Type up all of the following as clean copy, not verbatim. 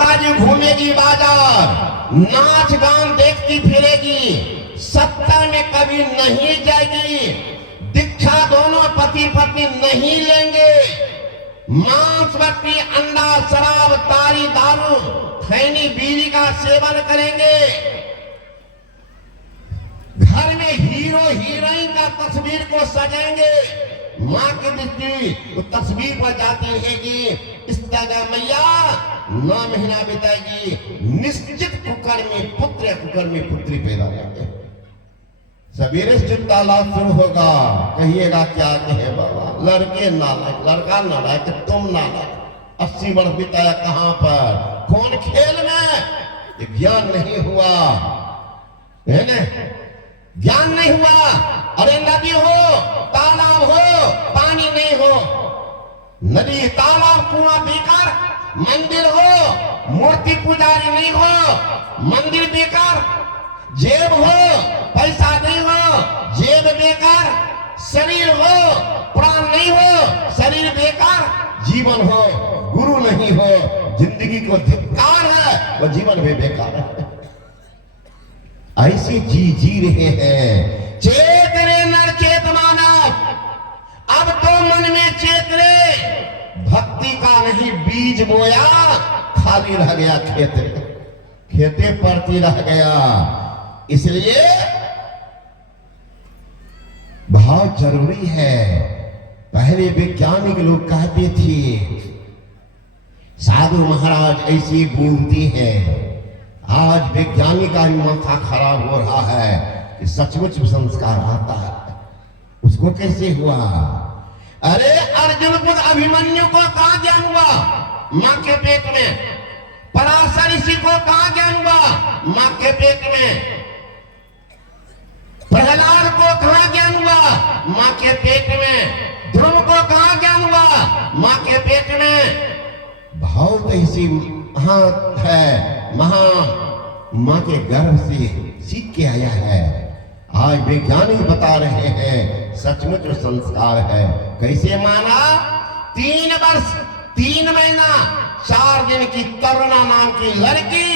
माता जी घूमेगी बाजार, नाच गान देखती फिरेगी, सत्तर में कभी नहीं जाएगी, दीक्षा दोनों पति पत्नी नहीं लेंगे, मांस मछली अंडा शराब तारी दारू खैनी बीड़ी का सेवन करेंगे, घर में हीरो हीरोइन का तस्वीर को सजाएंगे, माँ की दृष्टि उस तस्वीर पर जाती रहेगी। इस तरह मैया 9 महीना बिताएगी, निश्चित कुकर में पुत्र कुकर में पुत्री पैदा करेंगे। सवेरे से तालाब शुरू होगा, कहिएगा क्या कहे बाबा, लड़के नालायक, लड़का नालायक, तुम नालायक, 80 वर्ष बिताया कहां पर, कौन खेल में, ज्ञान नहीं हुआ है ना, ज्ञान नहीं हुआ। अरे नदी हो तालाब हो पानी नहीं हो, नदी तालाब कुआं बेकार, मंदिर हो मूर्ति पुजारी नहीं हो, मंदिर बेकार, जेब हो पैसा नहीं हो, जेब बेकार, शरीर हो प्राण नहीं हो, शरीर बेकार, जीवन हो गुरु नहीं हो, जिंदगी को धिक्कार है, वो जीवन भी बेकार है। ऐसे जी रहे हैं। चेत रे नर चेत मानव, अब तो मन में चेत रे, भक्ति का नहीं बीज बोया, खाली रह गया खेते, खेते पड़ती रह गया। इसलिए भाव जरूरी है। पहले वैज्ञानिक लोग कहते थे साधु महाराज ऐसी बोलती है, आज वैज्ञानिक का माथा खराब हो रहा है कि सचमुच संस्कार आता है, उसको कैसे हुआ। अरे अर्जुन पुत्र अभिमन्यु को कहां ज्ञान हुआ, मां के पेट में। पराशर ऋषि को कहां ज्ञान हुआ, मां के पेट में। प्रहलाद को कहां ज्ञान हुआ, मां के पेट में। ध्रुव को कहां ज्ञान हुआ, मां के पेट में। भाव तो इसी महान है, महान मां के गर्भ से सीख के आया है। आज वैज्ञानिक बता रहे हैं सचमुच संस्कार है। कैसे माना, 3 वर्ष 3 महीना 4 दिन की करुणा नाम की लड़की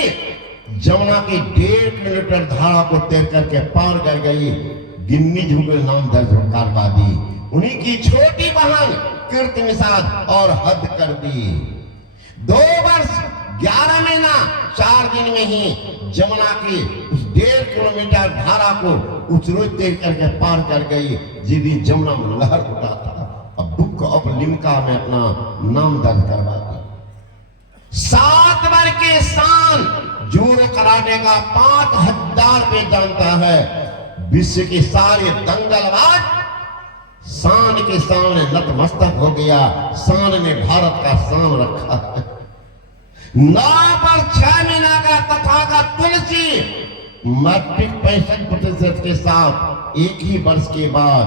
जमुना की 1.5 किलोमीटर धारा को तैर करके पार कर गई, गिन्नी झुगल नाम दर्ज करवा दी। उन्हीं की छोटी बहन कीर्ति निषाद और हद कर दी। 2 वर्ष 11 महीना 4 दिन में ही जमुना की उस 1.5 किलोमीटर धारा को उचरोज तैर करके पार कर गई, जिदी जमुना में लहर उठा था। अब बुक ऑफ लिम्का में अपना नाम दर्ज करवा दी। 7 वर्ष के शान जूर कराटे का 5000 पे जानता है। विश्व के सारे दंगलबाज शान के सामने नतमस्तक हो गया। शान ने भारत का शान रखा है। 9 पर 6 महीना का तथागत तुलसी मैट्रिक 65% के साथ एक ही वर्ष के बाद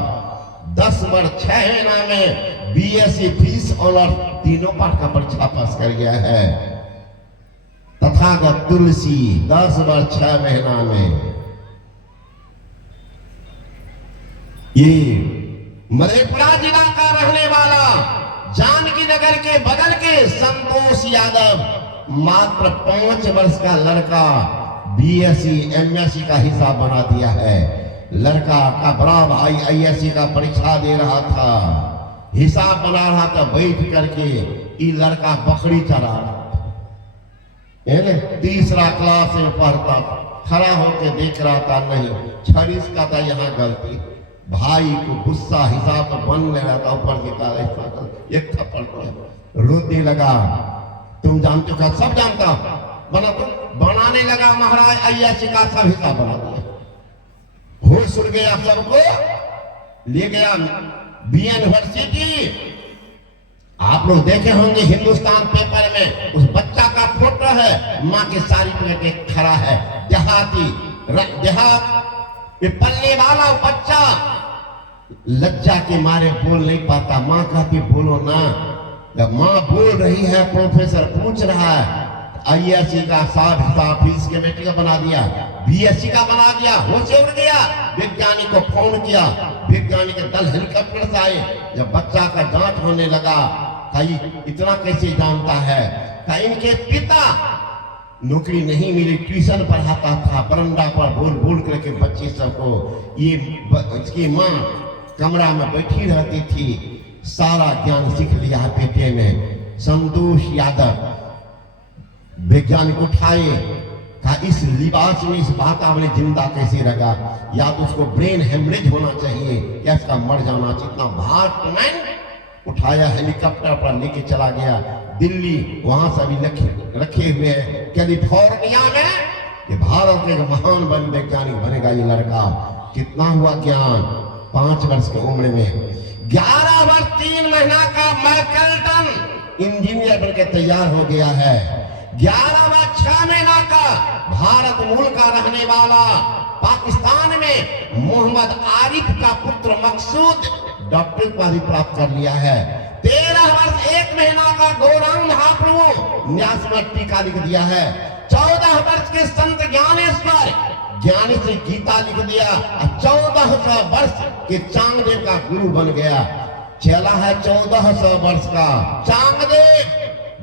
10 वर्ष 6 महीना में बीएससी फीस ऑनर तीनों पाठ का परीक्षा पास कर गया है। तथागत तुलसी 10 वर्ष 6 महीना में। ये मधेपुरा जिला का रहने वाला जानकी नगर के बगल के संतोष यादव मात्र 5 वर्ष का लड़का बीएससी एमएससी का हिसाब बना दिया है। लड़का का बड़ा भाई आईएससी का परीक्षा दे रहा था, हिसाब बना रहा था बैठ करके। ये लड़का बकरी चरा तीसरा क्लास में पढ़ता, खड़ा होकर देख रहा था, नहीं 26 का था यहाँ गलती। भाई को गुस्सा, हिसाब तो बन ले रहा था, ऊपर निकाला एक थप्पड़ रोने लगा। तुम जानते हो, सब जानता बना, तुम बनाने लगा महाराज आईएससी का सब हिसाब बना दिया। होश उड़ गया, सबको ले गया बी यूनिवर्सिटी। आप लोग देखे होंगे हिंदुस्तान पेपर में उस बच्चा का फोटो है, माँ के साड़ी पहन के खड़ा है, देहात में पलने वाला बच्चा लज्जा के मारे बोल नहीं पाता। माँ कहती बोलो ना, जब माँ बोल रही है प्रोफेसर पूछ रहा है, आईएससी का साफ हिसाब फीस के बेटे का बना दिया, बीएससी का बना दिया। होश उड़ गया, वैज्ञानिक को फोन किया, वैज्ञानिक दल हेलीकॉप्टर से आए। जब बच्चा का जांच होने लगा, कहीं इतना कैसे जानता है, कहीं इनके पिता नौकरी नहीं मिली, ट्यूशन पढ़ाता था, बरंडा पर बोल बोल करके बच्चे सबको। इसकी माँ कमरा में बैठी रहती थी, सारा ज्ञान सीख लिया है बेटे में। संतोष यादव वैज्ञानिक उठाए, कहा इस लिबास में, इस वातावरण जिंदा कैसे रहा, या तो उसको ब्रेन हेमरेज होना चाहिए या इसका मर जाना चाहिए। इतना भार प्लान उठाया, हेलीकॉप्टर पर लेके चला गया दिल्ली, वहां से अभी रखे हुए हैं कैलिफोर्निया में। ये भारत के महान वैज्ञानिक बनेगा ये लड़का। कितना हुआ ज्ञान, 5 वर्ष की उम्र में। 11 वर्ष 3 महीना का मैकल्टन इंजीनियर बनकर तैयार हो गया है। 11 वर्ष 6 महीना का भारत मूल का रहने वाला, पाकिस्तान में मोहम्मद आरिफ का पुत्र मकसूद डॉक्टरेट उपाधि प्राप्त कर लिया है। 13 वर्ष 1 महीना का गौरांग महाप्रभु न्यास में टीका लिख दिया है। 14 वर्ष के संत ज्ञानेश्वर ज्ञानी से गीता लिख दिया। 1400 वर्ष के चांगदेव का गुरु बन गया। चला है 1400 वर्ष का चांगदेव,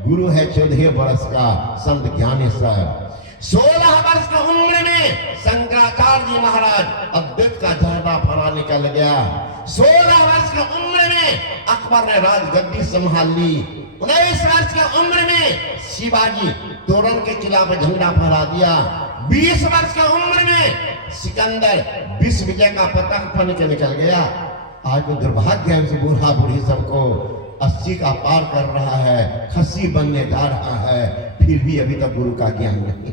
गुरु है 14 वर्ष का संत ज्ञानेश्वर। 16 वर्ष की उम्र में शंकराचार्य जी महाराज अद्वैत का झंडा फहरा निकल गया। 16 वर्ष की उम्र में अकबर ने राजगद्दी संभाल ली। 19 वर्ष की उम्र में शिवाजी तोरण के किला पर झंडा फहरा दिया। 20 वर्ष की उम्र में सिकंदर विश्व विजय का पताका फन के निकल गया। आज तो दुर्भाग्य है, उस बूढ़ा बूढ़ी सबको 80 का पार कर रहा है, खस्सी बनने जा रहा है, फिर भी अभी तक गुरु का ज्ञान नहीं।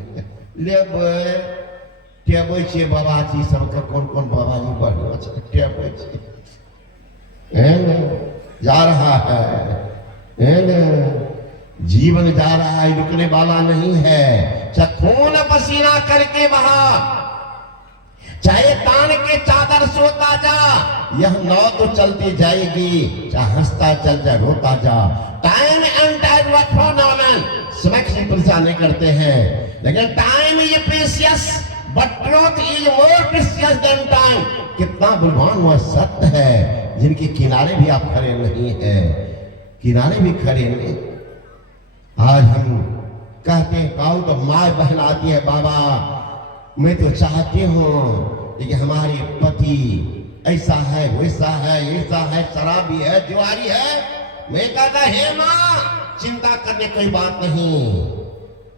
टेबे छे बाबा जी सबके कौन कौन बाबा जी बढ़िया छे, टेबे छे जा रहा है, जीवन जा रहा है, रुकने वाला नहीं है। चाहे खून पसीना करके बहा, चाहे तान के चादर सोता जा, यह नौ तो चलती जाएगी, चाहे हंसता चल जा रोता जा। Time and time what phenomenon, समय की परीक्षा नहीं करते हैं, लेकिन time is precious but truth is more precious than time. कितना बुलवान वह सत्य है जिनके किनारे भी आप खड़े नहीं है, किनारे भी खड़े नहीं। आज हम कहते हैं काऊ तो माँ बहन आती है, बाबा मैं तो चाहती हूँ लेकिन हमारे पति ऐसा है वैसा है ऐसा है, शराबी है जुआरी है। मैं कहता हे माँ चिंता करने कोई बात नहीं,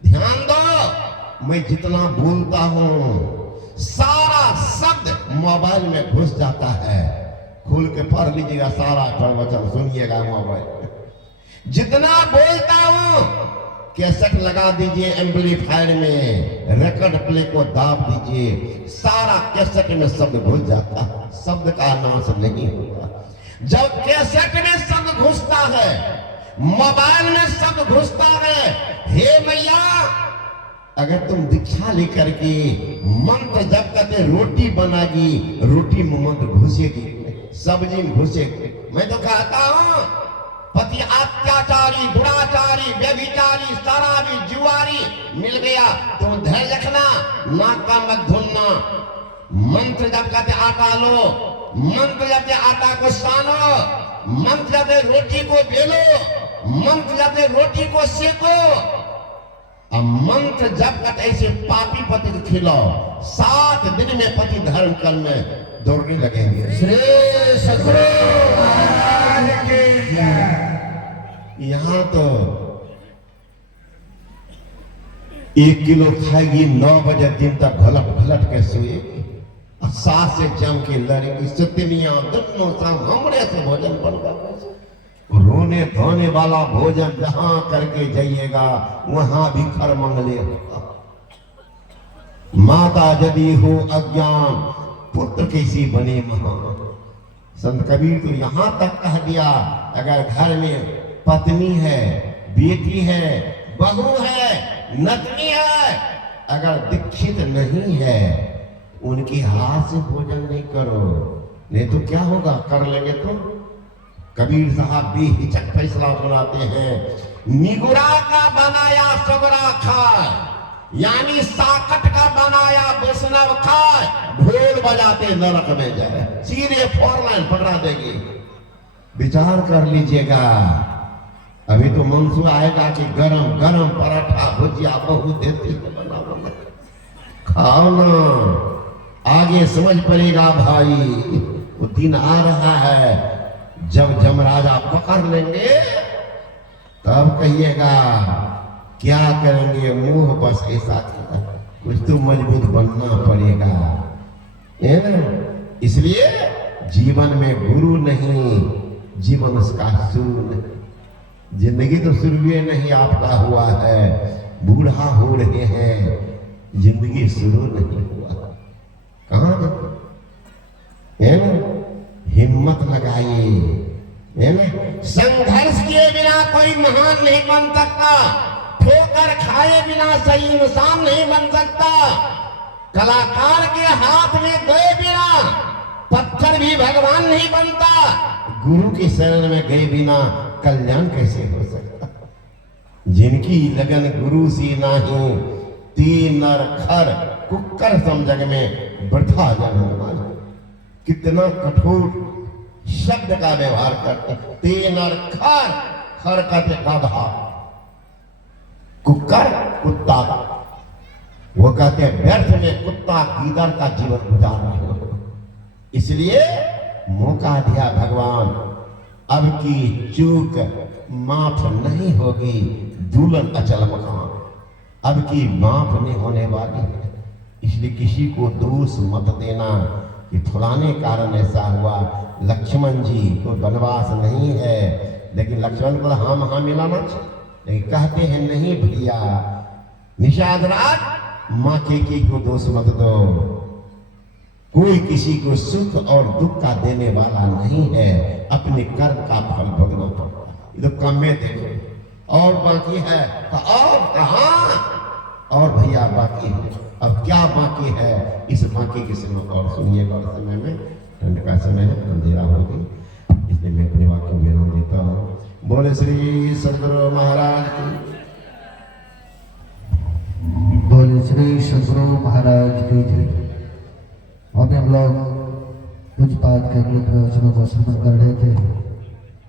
ध्यान दो मैं जितना बोलता हूँ सारा शब्द मोबाइल में घुस जाता है। खोल के पढ़ लीजिएगा सारा प्रवचन, सुनिएगा मोबाइल। जितना बोलता हूँ कैसेट लगा दीजिए एम्पलीफायर में, रिकॉर्ड प्ले को दाब दीजिए, सारा कैसेट में शब्द घुस जाता है, शब्द का नाश नहीं होता। जब कैसेट में शब्द घुसता है, मोबाइल में शब्द घुसता है, हे मैया अगर तुम दीक्षा लेकर के मंत्र जब कहते रोटी बनागी, रोटी में मंत्र घुसेगी, सब्जी में घुसेगी। मैं तो कहता हूं पति अत्याचारी, दुराचारी, व्यभिचारी, शराबी, जुआरी मिल गया, तुम धैर्य रखना, नाक का मत धुलना। मंत्र जब कहते आटा लो, मंत्र जब आटा को सानो, मंत्र जब रोटी को बेलो, मंत्र जब रोटी को सेको, और मंत्र जब कहते ऐसे पापी पति को खिलाओ, 7 दिन में पति धर्म कर्म में दौड़ने लगेंगे। श्री सद्गुरु महाराज की जय। यहाँ तो 1 किलो खाएगी, 9 बजे दिन तक घलट घलट के सोएगी, और सास से जम के लड़ेगी। सतनिया दोनों शाम हमरे से भोजन बनता, रोने धोने वाला भोजन जहां करके जाइएगा वहां भी खर मंगले होगा। माता यदि हो अज्ञान, पुत्र कैसी बने महान। संत कबीर तो यहां तक कह दिया, अगर घर में पत्नी है, बेटी है, बहू है, नतनी है, अगर दीक्षित नहीं है, उनके हाथ से भोजन नहीं करो, नहीं तो क्या होगा, कर लेंगे तो। कबीर साहब भी हिचक फैसला सुनाते हैं, निगुरा का बनाया सगुरा खाए, यानी साकट का बनाया वैष्णव खाए, ढोल बजाते नरक में जाए, सीधे 4 लाइन पकड़ा देगी। विचार कर लीजिएगा, अभी तो मंसूर आएगा कि गरम गरम पराठा भुजिया बहू देती है बना बना, खाओ ना, आगे समझ पड़ेगा भाई। वो दिन आ रहा है जब जमराजा पकड़ लेंगे, तब कहिएगा क्या करेंगे, मुंह बस ऐसा किया, कुछ तो मजबूत बनना पड़ेगा, है ना। इसलिए जीवन में गुरु नहीं, जीवन उसका शुरू नहीं। जिंदगी तो शुरू नहीं आपका हुआ है, बूढ़ा हो रहे हैं, जिंदगी शुरू नहीं हुआ। कहाँ है ना, हिम्मत लगाइए, है ना। संघर्ष किए बिना कोई महान नहीं बन सकता, ठोकर खाए बिना सही इंसान नहीं बन सकता, कलाकार के हाथ में गए बिना पत्थर भी भगवान नहीं बनता, गुरु की शरण में गए बिना कल्याण कैसे हो सकता। जिनकी लगन गुरु सी नाही, तीन नर खर कुकर सम जग में वृथा जन हमारा। कितना कठोर शब्द का व्यवहार करते, तीन नर खर, खर कहते गाधा, कुकर कुत्ता, वो कहते हैं व्यर्थ में कुत्ता गीदड़ का जीवन गुजार रहे हो। इसलिए मौका दिया भगवान, अब की चूक माफ नहीं होगी, दुल्हन अचल मकान, अब की माफ नहीं होने वाली है। इसलिए किसी को दोष मत देना कि फलाने कारण ऐसा हुआ। लक्ष्मण जी को वनवास नहीं है, लेकिन लक्ष्मण को हाँ मिला ना, लेकिन कहते हैं नहीं भैया, निषाद रात माँ के को दोष मत दो। कोई किसी को सुख और दुख का देने वाला नहीं है, अपने कर्म का फल भोगना पड़ता है। ये तो कम में देखो, और बाकी है तो और कहाँ, और भैया बाकी है। अब क्या बाकी है, इस बाकी के समय और सुनिएगा। और समय में ठंड का समय है, अंधेरा होगी, इसलिए मैं अपने वाक्य में विराम देता हूँ। बोले श्री सद्गुरु महाराज की, बोले श्री सद्गुरु महाराज की जय। अभी हम लोग कुछ बात के प्रवचनों को श्रवण कर रहे थे।